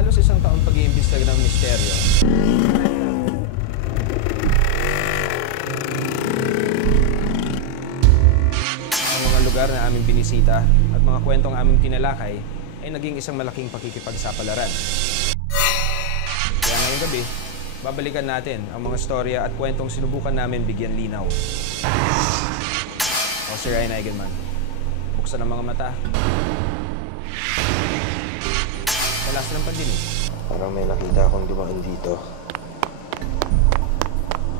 halos isang taon pag-iimbestiga ng misteryo. Ang mga lugar na aming binisita at mga kwentong aming tinalakay ay naging isang malaking pakikipagsapalaran. Kaya ngayong gabi, babalikan natin ang mga storya at kwentong sinubukan namin bigyan linaw. O Sir Ryan Eigenman, buksan ang mga mata. Talas ng pandinig. Parang may nakita akong dumaan dito.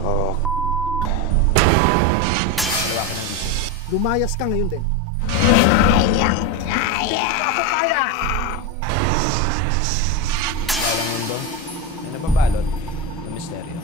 Oh, Malawakan ang isip. Lumayas ka ngayon din. Walang mundo na nababalot ng misteryo.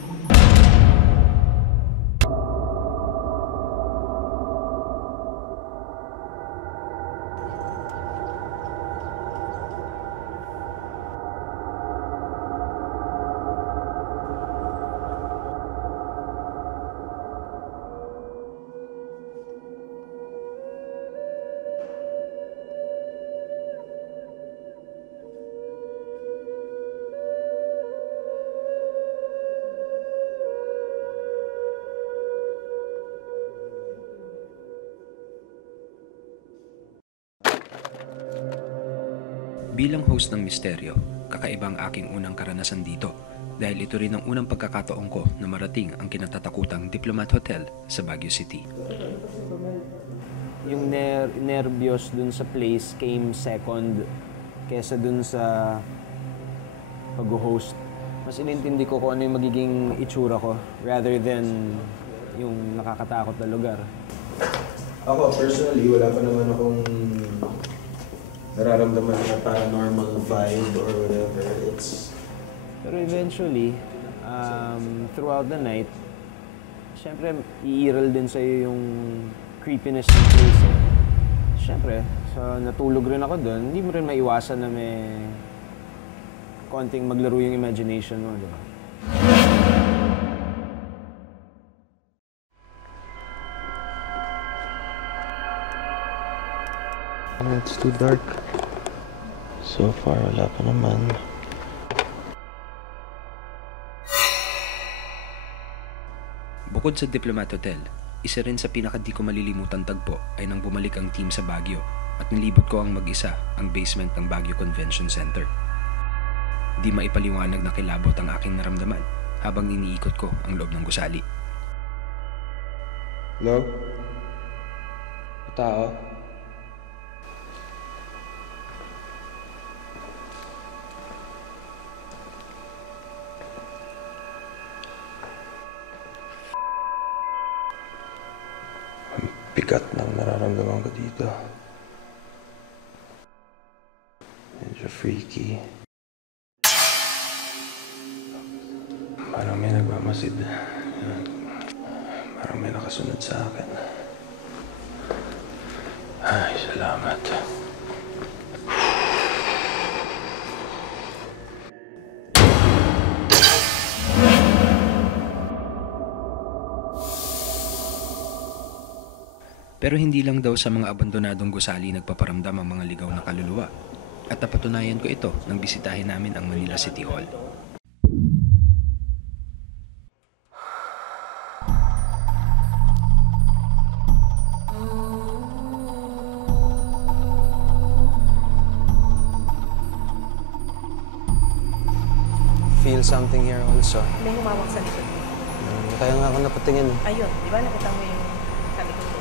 Bilang host ng Misteryo, kakaiba ang aking unang karanasan dito dahil ito rin ang unang pagkakataon ko na marating ang kinatatakutang Diplomat Hotel sa Baguio City. Yung nervyos dun sa place came second kesa dun sa pag-host. Mas inintindi ko kung ano yung magiging itsura ko rather than yung nakakatakot na lugar. ako personally, wala pa naman akong nararamdaman na paranormal vibe or whatever. Pero eventually, throughout the night, syempre, iiral din sa'yo yung creepiness ng place. Syempre, so natulog rin ako doon, hindi mo rin maiwasan na may konting maglaro yung imagination mo, di ba? It's too dark. So far, wala pa naman. Bukod sa Diplomat Hotel, isa rin sa pinaka-di ko malilimutan tagpo ay nang bumalik ang team sa Baguio at nilibot ko ang mag-isa ang basement ng Baguio Convention Center. Di maipaliwanag na kilabot ang aking naramdaman habang iniikot ko ang loob ng gusali. Hello? Tao? Bigat ng nararamdaman ko dito. Medyo freaky. Parang may nagmamasid. Parang may nakasunod sa akin. Ay, salamat. Pero hindi lang daw sa mga abandonadong gusali nagpaparamdam ang mga ligaw na kaluluwa. At napatunayan ko ito nang bisitahin namin ang Manila City Hall. Feel something here also. May humawak sa likod mo. Kaya nga ako napatingin. Ayun, di ba nakita mo yung sa likod ko?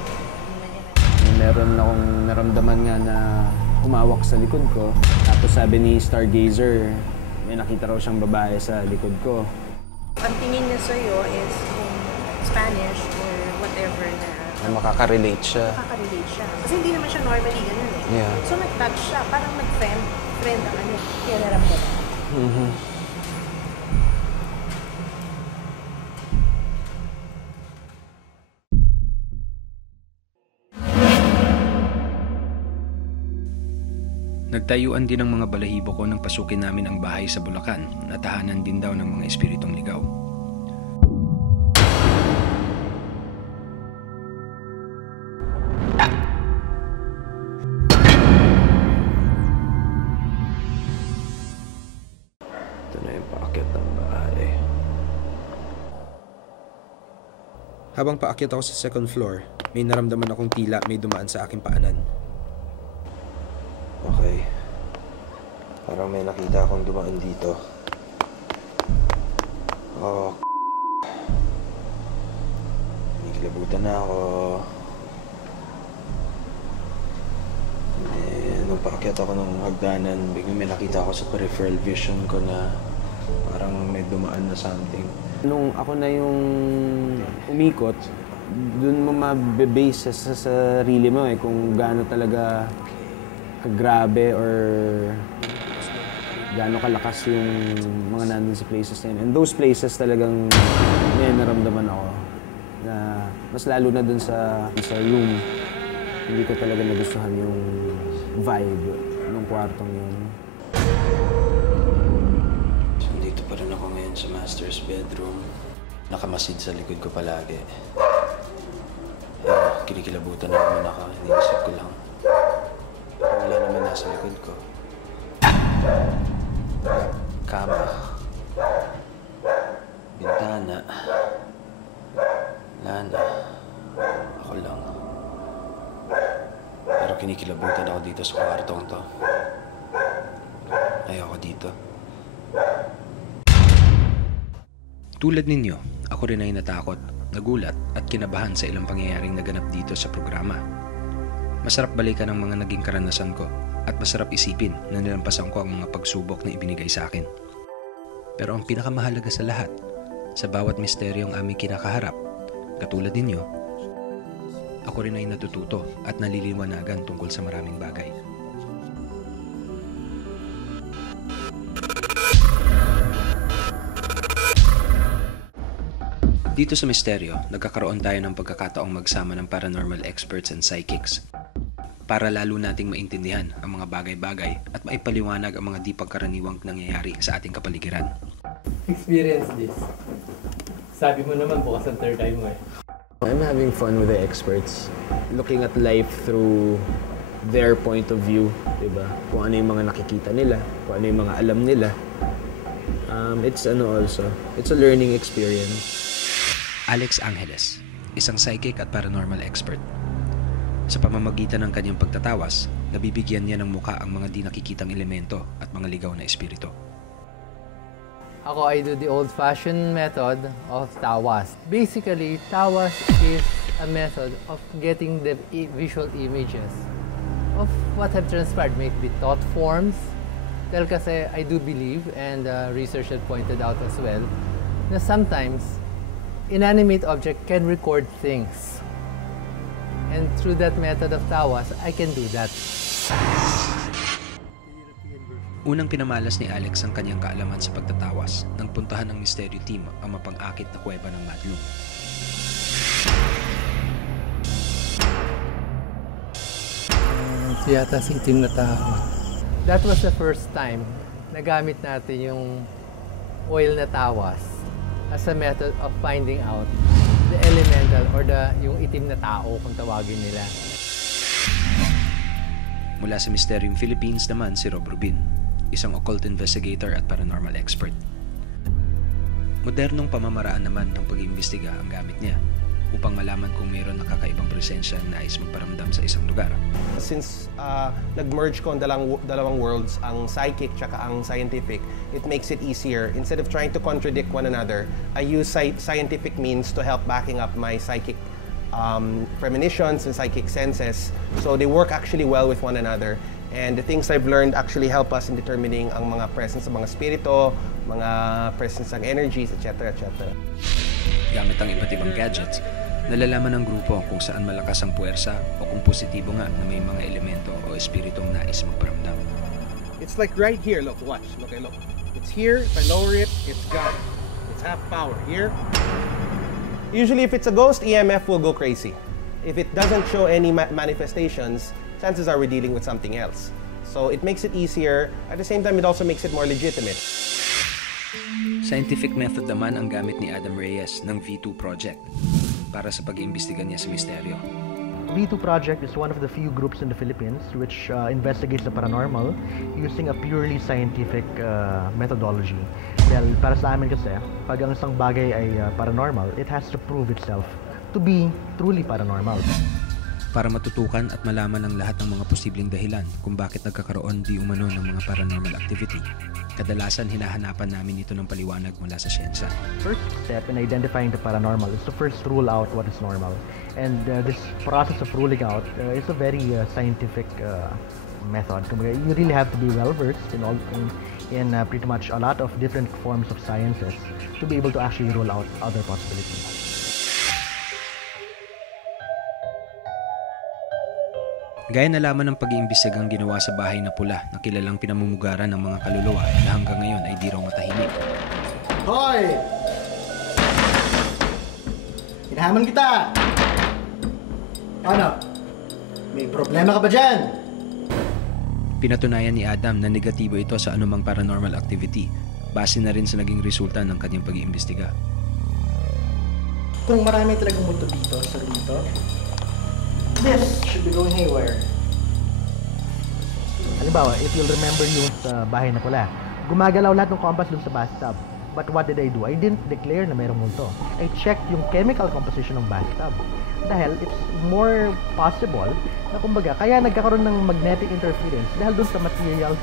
Meron akong naramdaman nga na humawak sa likod ko. Tapos sabi ni Stargazer, may nakita raw siyang babae sa likod ko. Ang tingin niya sa'yo is yung Spanish or whatever na Makaka-relate siya. makaka-relate siya. Kasi hindi naman siya normally ganun eh. Yeah. So nag-touch siya, parang nag-friend ang ano, kaya naramdaman. Mm-hmm. Nagtayuan din ang mga balahibo ko nang pasukin namin ang bahay sa Bulacan na tahanan din daw ng mga espiritong ligaw. Ito na yung paakyat ng bahay. Habang paakyat ako sa second floor, may naramdaman akong tila may dumaan sa aking paanan. Okay. Parang may nakita akong dumaan dito. Oh, Nikilabutan na ako. Nung paakyat ako ng hagdanan, biglang may nakita ako sa peripheral vision ko na parang may dumaan na something. Nung ako na yung umikot, dun mo mababase sa sarili mo kung gaano talaga kagrabe or gaano kalakas yung mga nandun sa places na yun. And those places talagang may naramdaman ako na mas lalo na dun sa room. Hindi ko talaga nagustuhan yung vibe ng kwartong yun. So, dito pa rin ako ngayon sa master's bedroom. Nakamasid sa likod ko palagi. Kinikilabutan na naman ako. Iniisip ko lang. Wala naman nasa likod ko. Kama. Bintana. Lana. Ako lang. Pero kinikilabutan ako dito sa kwartong to. Ayoko dito. Tulad ninyo, ako rin ay natakot, nagulat at kinabahan sa ilang pangyayaring naganap dito sa programa. Masarap balikan ang mga naging karanasan ko at masarap isipin na nilampasan ko ang mga pagsubok na ibinigay sa akin. Pero ang pinakamahalaga sa lahat, sa bawat misteryong aming kinakaharap, katulad ninyo, ako rin ay natututo at naliliwanagan tungkol sa maraming bagay. Dito sa misteryo, nagkakaroon tayo ng pagkakataong magsama ng paranormal experts and psychics para lalo nating maintindihan ang mga bagay-bagay at maipaliwanag ang mga di pagkaraniwang nangyayari sa ating kapaligiran. Experience this. Sabi mo naman bukas ang third time mo eh. I'm having fun with the experts. Looking at life through their point of view, diba? Kung ano yung mga nakikita nila, kung ano yung mga alam nila. It's a learning experience. Alex Angeles, isang psychic at paranormal expert. Sa pamamagitan ng kanyang pagtatawas, nabibigyan niya ng muka ang mga di nakikitang elemento at mga ligaw na espiritu. Ako, I do the old-fashioned method of tawas. Basically, tawas is a method of getting the visual images of what have transpired. May be thought forms. Dahil kasi I do believe, and research had pointed out as well, na sometimes inanimate object can record things. And through that method of tawas, I can do that. Unang pinamalas ni Alex ang kanyang kaalaman sa pagtatawas nang puntahan ng Mysterio Team ang mapang-akit na kuweba ng Madloom. Yata si itim na tao. That was the first time nagamit natin yung oil na tawas as a method of finding out the elemental or yung itim na tao kung tawagin nila. Mula sa Mysterium Philippines naman si Rob Rubin, isang occult investigator at paranormal expert. Modernong pamamaraan naman ng pag-iimbestiga ang gamit niya upang malaman kung mayroon nakakaibang presensya na nais magparamdam sa isang lugar. Since nag-merge ko ang dalawang worlds, ang psychic tsaka ang scientific, it makes it easier. Instead of trying to contradict one another, I use scientific means to help backing up my psychic premonitions and psychic senses. So they work actually well with one another. And the things I've learned actually help us in determining ang mga presence ng mga spirito, mga presence ng energies, etc. etc. Gamit ang iba't ibang gadgets, nalalaman ng grupo kung saan malakas ang puwersa o kung positibo nga na may mga elemento o espiritong nais magparamdam. It's like right here, look, watch, look. It's here, if I lower it, it's gone. It's half power. Here. Usually if it's a ghost, EMF will go crazy. If it doesn't show any manifestations, chances are we're dealing with something else. So it makes it easier. At the same time, it also makes it more legitimate. Scientific method naman ang gamit ni Adam Reyes ng V2 Project para sa pag-iimbestiga niya sa misteryo. V2 Project is one of the few groups in the Philippines which investigates the paranormal using a purely scientific methodology. Dahil para sa amin kasi, pag ang isang bagay ay paranormal, it has to prove itself to be truly paranormal. Para matutukan at malaman ang lahat ng mga posibleng dahilan kung bakit nagkakaroon di umano ng mga paranormal activity, kadalasan hinahanapan namin ito ng paliwanag mula sa siyensya. First step in identifying the paranormal is to first rule out what is normal. And this process of ruling out is a very scientific method. You really have to be well versed in pretty much a lot of different forms of sciences to be able to actually rule out other possibilities. Gaya na lamang ng pag-iimbestigang ginawa sa bahay na pula na kilalang pinamumugaran ng mga kaluluwa na hanggang ngayon ay di raw matahimik. Hoy! Hinahaman kita! Ano? May problema ka ba dyan? Pinatunayan ni Adam na negatibo ito sa anumang paranormal activity, base na rin sa naging resulta ng kanyang pag-iimbestiga. Kung marami talagang multo dito sa room to, this should be going haywire. Halimbawa, if you'll remember yung sa bahay na pula, gumagalaw lahat ng compass dun sa bathtub. But what did I do? I didn't declare na mayroong multo. I checked yung chemical composition ng bathtub. Dahil it's more possible na kumbaga, kaya nagkakaroon ng magnetic interference dahil dun sa materials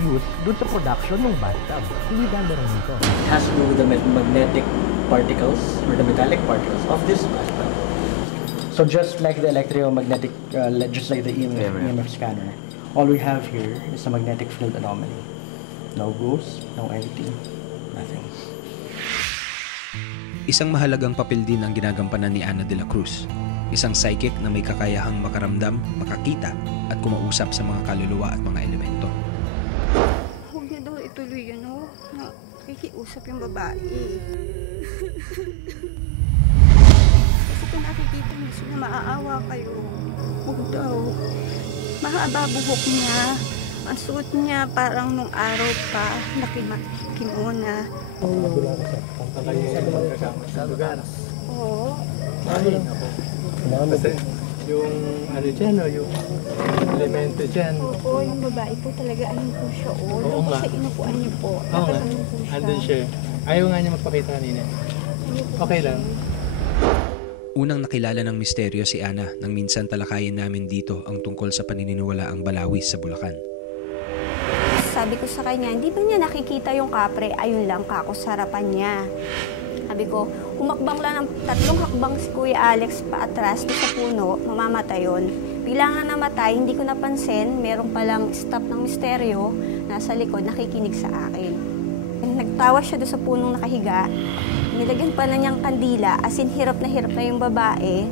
used dun sa production ng bathtub. Hindi dahil mayroong multo. It has to do with the magnetic particles or the metallic particles of this bathtub. So just like the electromagnetic, just like the EMF scanner, all we have here is a magnetic field anomaly. No ghosts, no entity, nothing. Isang mahalagang papel din ang ginagampanan ni Ana de la Cruz, isang psychic na may kakayahang makaramdam, makakita at kumausap sa mga kaluluwa at mga elemento. Huwag niya daw ituloy yun, no? Nakikiusap yung babae. Kung nakikita niyo siya na maaawa kayo, huwag daw. Mahaba buhok niya. Ang suot niya parang nung araw pa, nakimona. Sa lugar. Oo. Kasi yung ano dyan, yung elemento dyan. Oo, yung babae po talaga, ayun po siya. Oo nga. Sa inupuan niyo po. Oo nga. Ayun po siya. Andun siya. Ayaw nga niya magpakita kanina. Okay lang. Unang nakilala ng misteryo si Ana nang minsan talakayin namin dito ang tungkol sa paniniwalaang balawis sa Bulacan. Sabi ko sa kanya, hindi ba niya nakikita yung kapre? Ayun lang, kako sa harapan niya. Sabi ko, humakbang lang ng 3 hakbang si Kuya Alex paatras sa puno, mamamatay yun. Bigla nga namatay, hindi ko napansin, meron palang staff ng misteryo nasa likod, nakikinig sa akin. Nagtawa siya doon sa punong nakahiga, nilagyan pa na niyang kandila, as in hirap na yung babae,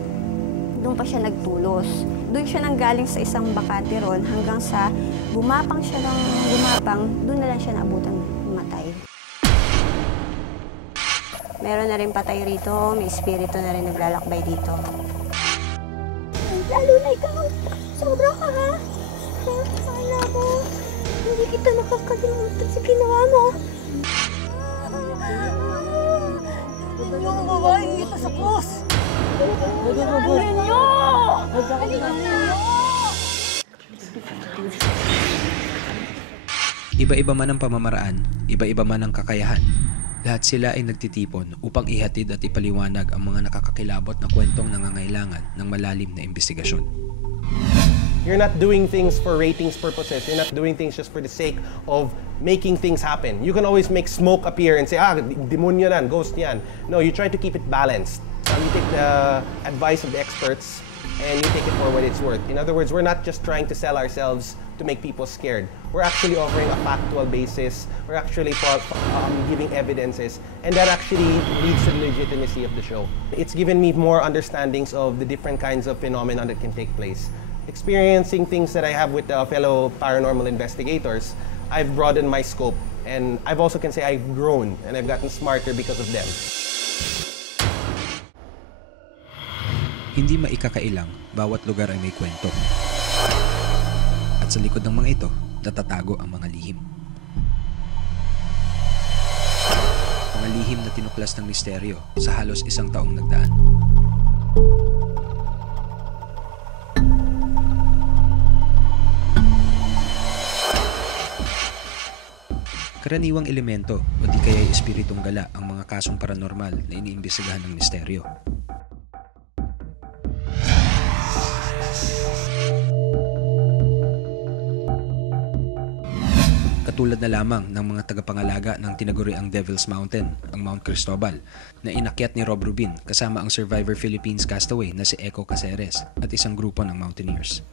doon pa siya nagtulos. Doon siya nanggaling sa isang bakante ron hanggang sa gumapang siya ng gumapang, doon na lang siya naabutan matay. Meron na rin patay rito, may espiritu na rin naglalakbay dito. Lalo na ikaw, sobra ka ha? Kala mo, hindi kita nakakalimutan sa ginawa mo. Yung babaeng ito sa krus! Ano niyo? Iba-iba man ang pamamaraan, iba-iba man ang kakayahan. Lahat sila ay nagtitipon upang ihatid at ipaliwanag ang mga nakakakilabot na kwentong nangangailangan ng malalim na investigasyon. You're not doing things for ratings purposes. You're not doing things just for the sake of making things happen. You can always make smoke appear and say, demonyo yan, ghost yan. No, you try to keep it balanced. You take the advice of the experts and you take it for what it's worth. In other words, we're not just trying to sell ourselves to make people scared. We're actually offering a factual basis. We're actually giving evidences. And that actually leads to the legitimacy of the show. It's given me more understandings of the different kinds of phenomena that can take place. Experiencing things that I have with fellow paranormal investigators, I've broadened my scope. And I've also can say I've grown and I've gotten smarter because of them. Hindi maikakailang, bawat lugar ay may kwento. At sa likod ng mga ito, natatago ang mga lihim. Mga lihim na tinuklas ng misteryo sa halos 1 taong nagdaan. Karaniwang elemento o di kaya espiritong gala ang mga kasong paranormal na iniimbestigahan ng misteryo. Katulad na lamang ng mga tagapangalaga ng tinaguriang Devil's Mountain, ang Mount Cristobal, na inakyat ni Rob Rubin kasama ang Survivor Philippines castaway na si Echo Caceres at isang grupo ng mountaineers.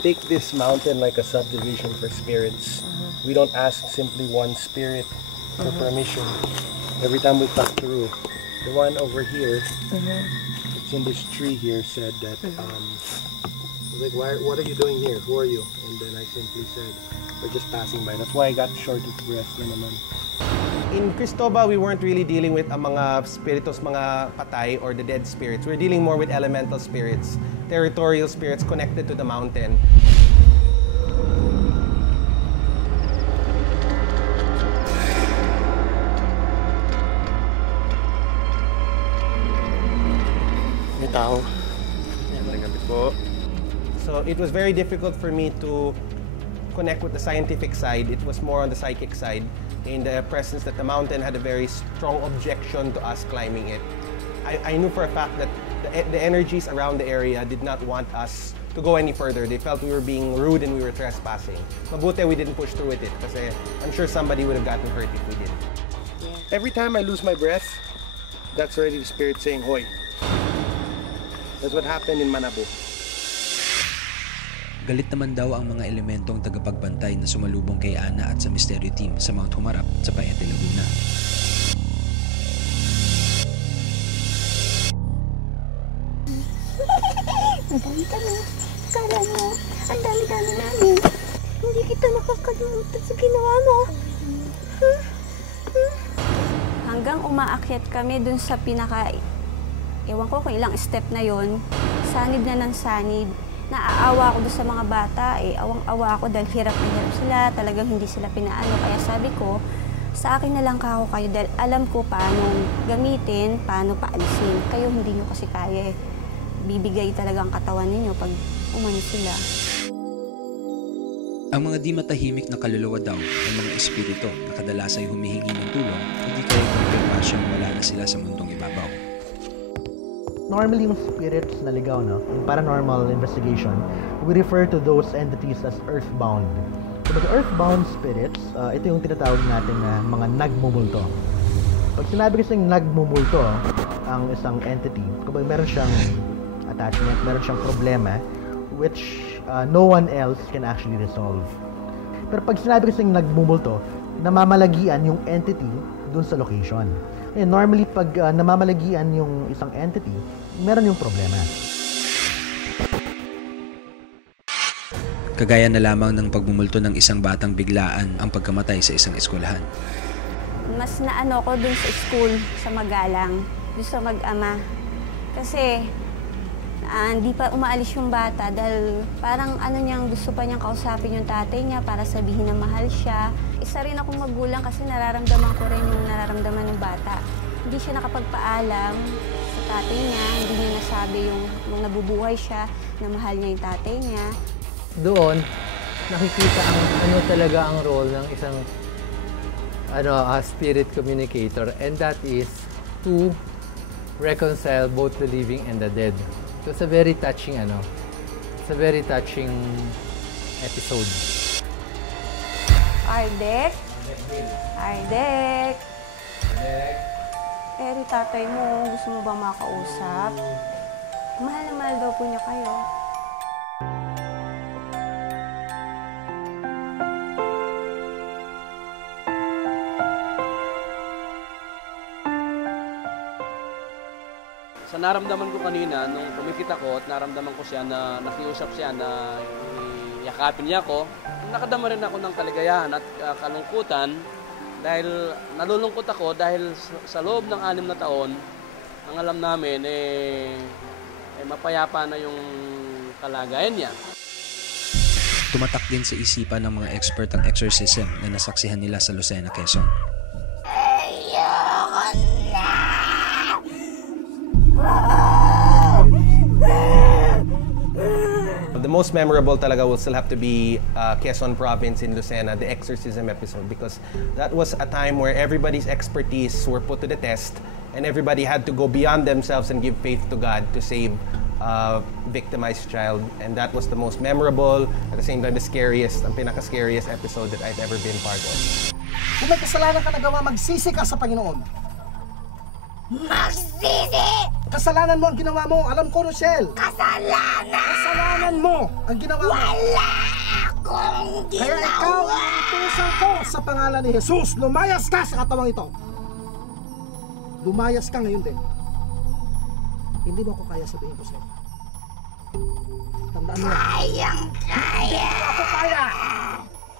Take this mountain like a subdivision for spirits. We don't ask simply one spirit for permission. Every time we pass through, the one over here, it's in this tree here, said that, like, what are you doing here? Who are you? And then I simply said, we're just passing by. That's why I got short of breath na naman. In Cristobal, we weren't really dealing with ang mga spiritus, mga patay or the dead spirits. We're dealing more with elemental spirits, territorial spirits connected to the mountain. May tao. So it was very difficult for me to connect with the scientific side. It was more on the psychic side, in the presence that the mountain had a very strong objection to us climbing it. I knew for a fact that the energies around the area did not want us to go any further. They felt we were being rude and we were trespassing. Mabuti we didn't push through with it kasi I'm sure somebody would have gotten hurt if we did. Every time I lose my breath, that's already the spirit saying, "Hoy." That's what happened in Manabo. Galit naman daw ang mga elementong tagapagbantay na sumalubong kay Ana at sa Mysterio Team sa Mount Humarap sa Paete, Laguna. Ang dami kami. Kala mo, ang dami-dami namin. Hindi kita makakalimutan sa ginawa mo. Hanggang umaakyat kami dun sa ewan ko kung ilang step na yon, sanib na ng sanib. Naaawa ako doon sa mga bata, awang-awa ako dahil hirap na hirap sila, talagang hindi sila pinaano. Kaya sabi ko, sa akin na lang kako kayo dahil alam ko paano gamitin, paano paalisin. Kayo hindi nyo kasi kaya bibigay talaga ang katawan ninyo pag umano sila. Ang mga di matahimik na kaluluwa daw ay mga espiritu na kadalas ay humihingi ng tulong, hindi kaya confirmasyong wala na sila sa mundong ibabaw. Normally, yung spirits na ligaw, no? In paranormal investigation, we refer to those entities as earthbound. So, the earthbound spirits, ito yung tinatawag natin na mga nagmumulto. Pag sinabi kasing nagmumulto ang isang entity, kung meron siyang attachment, meron siyang problema, which no one else can actually resolve. Pero pag sinabi kasing nagmumulto, namamalagian yung entity dun sa location. Normally, pag namamalagian yung isang entity, meron yung problema. Kagaya na lamang ng pagmumulto ng isang batang biglaan ang pagkamatay sa isang eskwelahan. Mas naano ko dun sa school, sa Magalang, dun sa mag-ama. Kasi hindi pa umaalis yung bata dahil parang gusto pa niyang kausapin yung tatay niya para sabihin na mahal siya. Isa rin akong magulang kasi nararamdaman ko rin yung nararamdaman ng bata. Hindi siya nakapagpaalam sa tatay niya, hindi niya nasabi yung nung nabubuhay siya na mahal niya yung tatay niya. Doon, nakikita ano talaga ang role ng isang spirit communicator, and that is to reconcile both the living and the dead. So it's a very touching episode. Ardek? Ardek? Eri, tatay mo, gusto mo bang makausap? Mahal na mahal daw po niya kayo. Sa naramdaman ko kanina, nung pumikit ako at naramdaman ko siya na nakiusap siya na yakapin niya ako, nakadama rin ako ng kaligayahan at kalungkutan dahil nalulungkot ako dahil sa loob ng 6 na taon, ang alam namin mapayapa na yung kalagayan niya. Tumatak din sa isipan ng mga expert ang exorcism na nasaksihan nila sa Lucena, Quezon. Ayoko na! most memorable talaga will still have to be Quezon Province in Lucena, the exorcism episode, because that was a time where everybody's expertise were put to the test and everybody had to go beyond themselves and give faith to God to save a victimized child. And that was the most memorable, at the same time the scariest, ang pinaka-scariest episode that I've ever been part of. Kung may kasalanan ka nagawa, magsisi ka sa Panginoon. Magsisi! Kasalanan mo ang ginawa mo. Alam ko, Rochelle. Kasalanan mo ang ginawa mo. Wala akong ginawa. Kaya ikaw ang utusan ko sa pangalan ni Jesus. Lumayas ka sa katawang ito. Lumayas ka ngayon din. Hindi mo ako kaya, sabihin ko sa'yo. Tandaan mo. Kayang-kaya. Hindi mo ako kaya.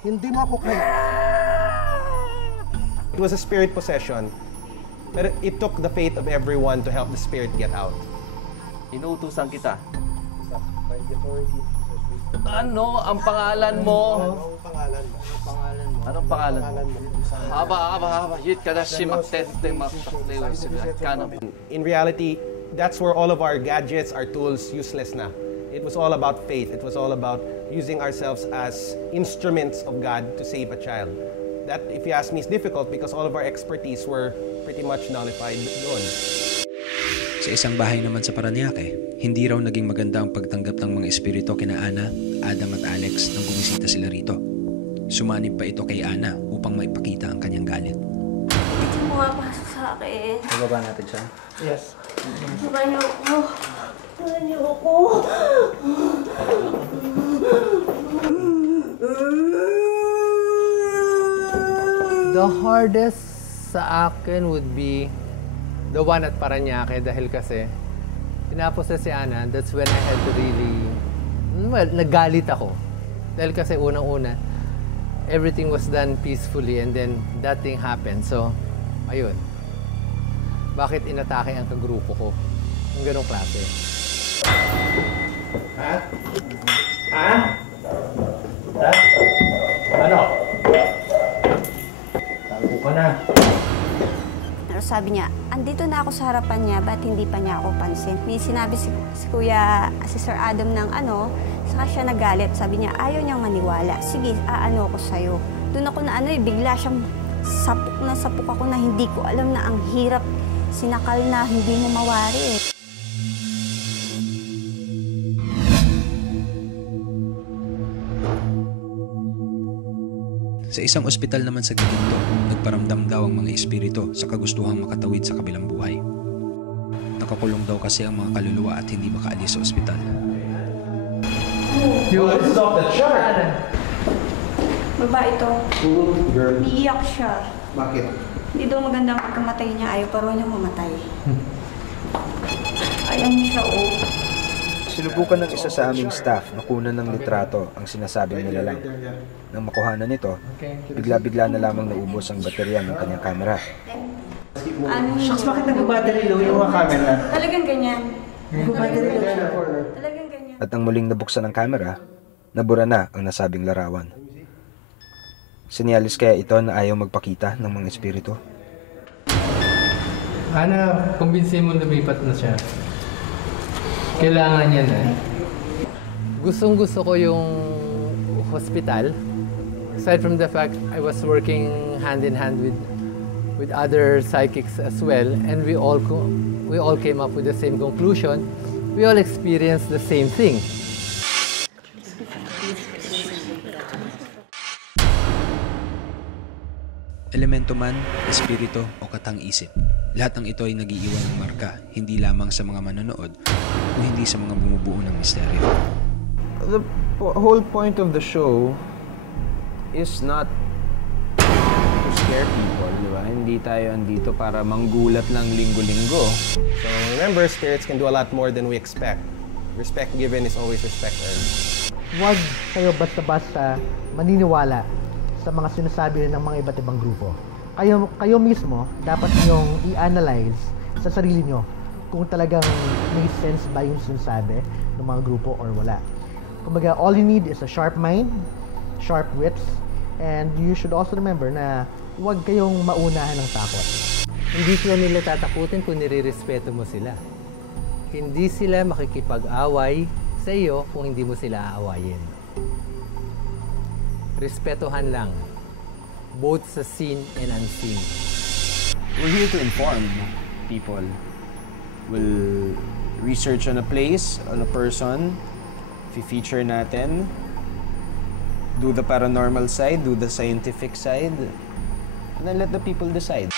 Hindi mo ako kaya. It was a spirit possession. But it took the faith of everyone to help the spirit get out. Inuutusan kita. Ano ang pangalan mo? Anong pangalan mo? Haba. Yit kada si magtente In reality, that's where all of our gadgets, our tools, useless na. It was all about faith. It was all about using ourselves as instruments of God to save a child. That, if you ask me, is difficult because all of our expertise were pretty much nullified doon. Sa isang bahay naman sa Parañaque, hindi raw naging maganda ang pagtanggap ng mga espiritu kina Ana, Adam at Alex nang bumisita sila rito. Sumanib pa ito kay Ana upang maipakita ang kanyang galit. Hindi mo nga pasok sa akin. Ibaba natin siya? Yes. Baba niyo ako. Baba niyo ako. The hardest sa akin would be the one at Parañaque dahil kasi pinaposes si Ana. That's when I had to really, naggalit ako. Dahil kasi unang-una, everything was done peacefully and then that thing happened. So, ayun. Bakit inatake ang kagrupo ko? Ang ganong klase. Ha? Ano? Tago ka na. Pero sabi niya, andito na ako sa harapan niya, ba't hindi pa niya ako pansin? May sinabi si Sir Adam ng saka siya nagalit. Sabi niya, ayaw niyang maniwala. Sige, aano ako sa'yo. Doon ako na bigla siyang sapok ako na hindi ko alam na ang hirap sinakal na hindi mo mawari. Sa isang ospital naman sa Giginto, nagparamdam daw ang mga espiritu sa kagustuhang makatawid sa kabilang buhay. Nakakulong daw kasi ang mga kaluluwa at hindi makaalis sa ospital. This is off the chart. Baba ito. Girl. Iiyak siya. Bakit? Hindi daw maganda ang pagkamatay niya. Ayaw pa rin niya mamatay. Ayaw niya siya, Sinubukan ng isa sa aming staff na kunan ng litrato ang sinasabing nilalang. Nang makuhanan nito, bigla-bigla na lamang naubos ang baterya ng kanyang kamera. Shucks, bakit nag-battery low yung mga camera? Talagang ganyan. Nag-battery low siya. Talagang ganyan. At nang muling nabuksan ang kamera, nabura na ang nasabing larawan. Sinyalis kaya ito na ayaw magpakita ng mga espiritu? Ana, kumbinsin mo lumipat na siya. Kailangan niya na. Gustong-gusto ko yung hospital. Aside from the fact I was working hand in hand with other psychics as well, and we all came up with the same conclusion. We all experienced the same thing. Elemento man, espiritu o katang-isip, lahat ng ito ay nag-iiwan ng marka, hindi lamang sa mga manonood o hindi sa mga bumubuo ng misteryo. The whole point of the show is not to scare people, di ba? Hindi tayo andito para manggulat lang linggo-linggo. So remember, spirits can do a lot more than we expect. Respect given is always respect earned. Huwag kayo basta-basta maniniwala sa mga sinasabi ng mga iba't ibang grupo. Kayo mismo, dapat niyong i-analyze sa sarili niyo kung talagang may sense ba yung sinasabi ng mga grupo or wala. Kumbaga, all you need is a sharp mind, sharp wits, and you should also remember na huwag kayong maunahan ng takot. Hindi sila nila tatakutin kung nire-respeto mo sila. Hindi sila makikipag-away sa iyo kung hindi mo sila aawayin. Respetuhan lang, both sa seen and unseen. We're here to inform people. We'll research on a place, on a person, feature natin, do the paranormal side, do the scientific side, and then let the people decide.